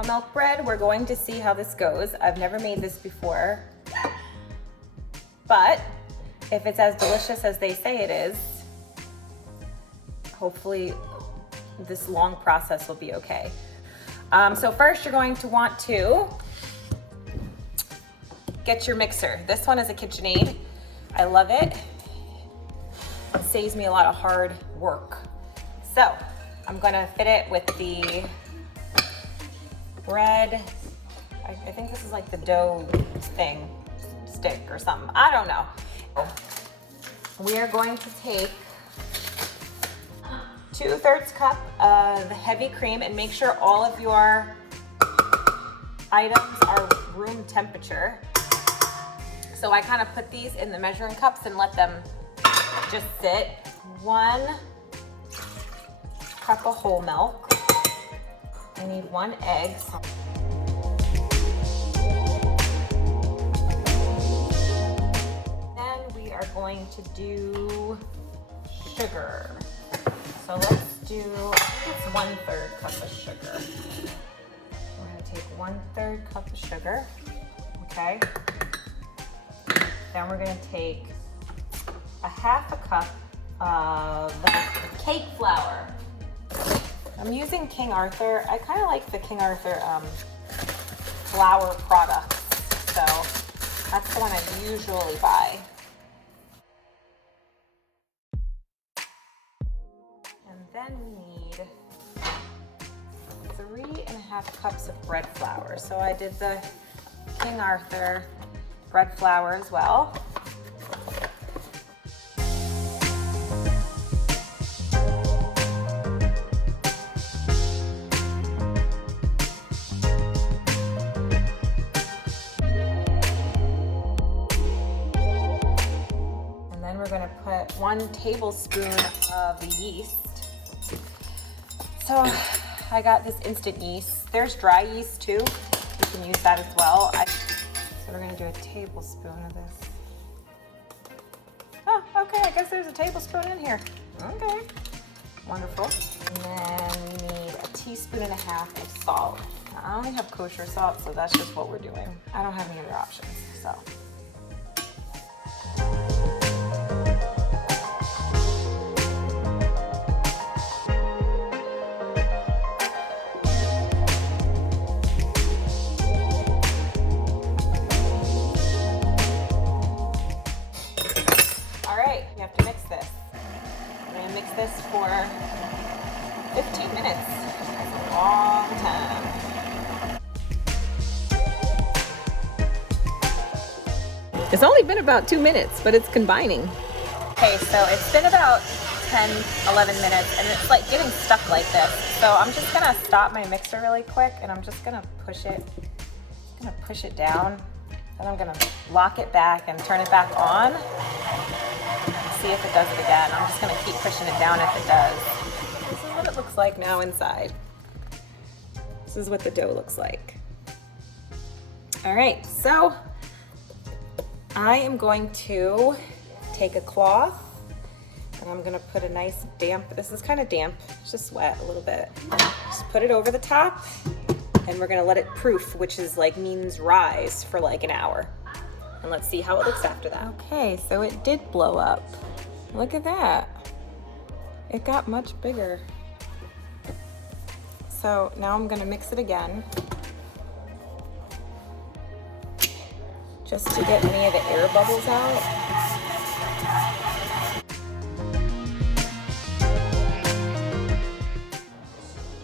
So milk bread, we're going to see how this goes. I've never made this before, but if it's as delicious as they say it is, hopefully this long process will be okay. So first you're going to want to get your mixer. This one is a KitchenAid. I love it. It saves me a lot of hard work. So I'm gonna fit it with the bread. I think this is like the dough thing, stick or something. I don't know. We are going to take 2/3 cup of heavy cream, and make sure all of your items are room temperature. So I kind of put these in the measuring cups and let them just sit. 1 cup of whole milk. I need 1 egg. Then we are going to do sugar. So let's do, I think it's 1/3 cup of sugar. We're gonna take 1/3 cup of sugar, okay? Then we're gonna take a 1/2 cup of cake flour. I'm using King Arthur. I kind of like the King Arthur flour products, so that's the one I usually buy. And then we need 3.5 cups of bread flour. So I did the King Arthur bread flour as well. And then we're going to put 1 tablespoon of the yeast. So I got this instant yeast. There's dry yeast too. You can use that as well. So we're gonna do a tablespoon of this. Oh, okay, I guess there's a tablespoon in here. Okay, wonderful. And then we need 1.5 teaspoons of salt. Now, I only have kosher salt, so that's just what we're doing. I don't have any other options, so. You have to mix this. We're gonna mix this for 15 minutes. That's a long time. It's only been about 2 minutes, but it's combining. Okay, so it's been about 10, 11 minutes, and it's like getting stuck like this. So I'm just gonna stop my mixer really quick, and I'm just gonna push it down. Then I'm gonna lock it back and turn it back on. See if it does it again. I'm just gonna keep pushing it down if it does. This is what it looks like now inside. This is what the dough looks like. All right, so I am going to take a cloth and I'm gonna put a nice damp, this is kind of damp, it's just wet a little bit. Just put it over the top and we're gonna let it proof, which is like means rise for like an hour. And let's see how it looks after that. Okay, so it did blow up. Look at that. It got much bigger. So now I'm gonna mix it again. Just to get any of the air bubbles out.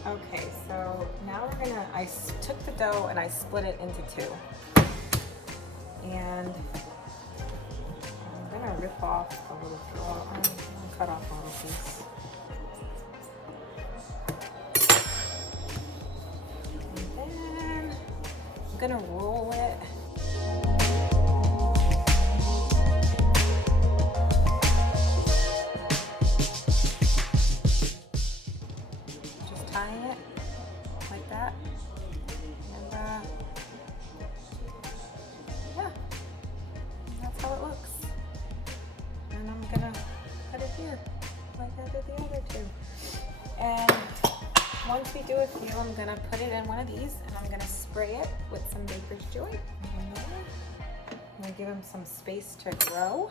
Okay, so now we're gonna, I took the dough and I split it into 2. And I'm gonna rip off a little, I'm gonna cut off a little piece. And then I'm gonna roll it. Just tying it like that. And yeah, that's how it looks. And I'm gonna put it here, like I did the other 2. And Once we do a few, I'm gonna put it in one of these and I'm gonna spray it with some baker's joy. I'm gonna give them some space to grow.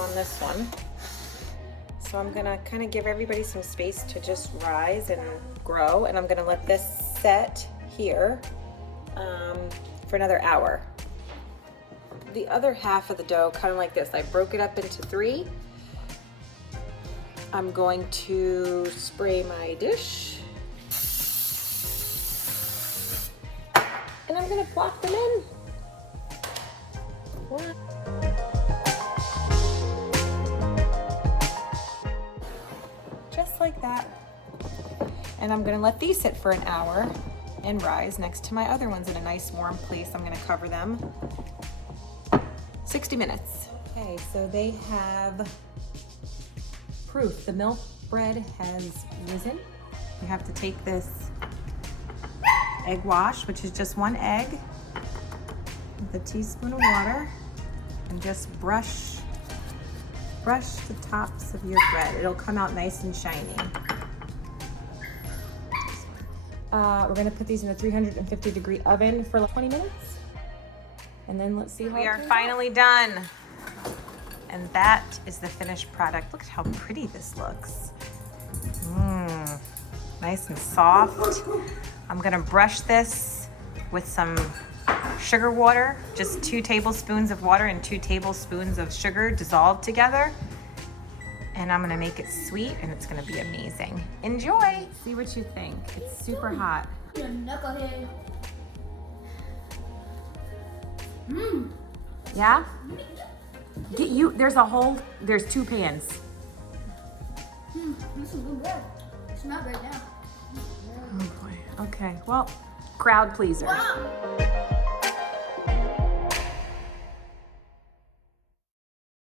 On this one. So I'm gonna kind of give everybody some space to just rise and grow, and I'm gonna let this set here for another hour. The other half of the dough, kind of like this, I broke it up into 3. I'm going to spray my dish and I'm gonna plop them in. One. Like that. And I'm gonna let these sit for an hour and rise next to my other ones in a nice warm place. I'm gonna cover them 60 minutes. Okay, so they have proof. The milk bread has risen. You have to take this egg wash, which is just 1 egg, with a teaspoon of water, and just brush the tops of your bread. It'll come out nice and shiny. We're gonna put these in a 350-degree oven for like 20 minutes. And then let's see how we are finally done. And that is the finished product. Look at how pretty this looks. Nice and soft. I'm gonna brush this with some sugar water, just 2 tablespoons of water and 2 tablespoons of sugar dissolved together. And I'm gonna make it sweet and it's gonna be amazing. Enjoy. See what you think. It's super hot. Yeah? There's 2 pans. This is good. It's not right now. Oh boy. Okay, well, crowd pleaser. Wow.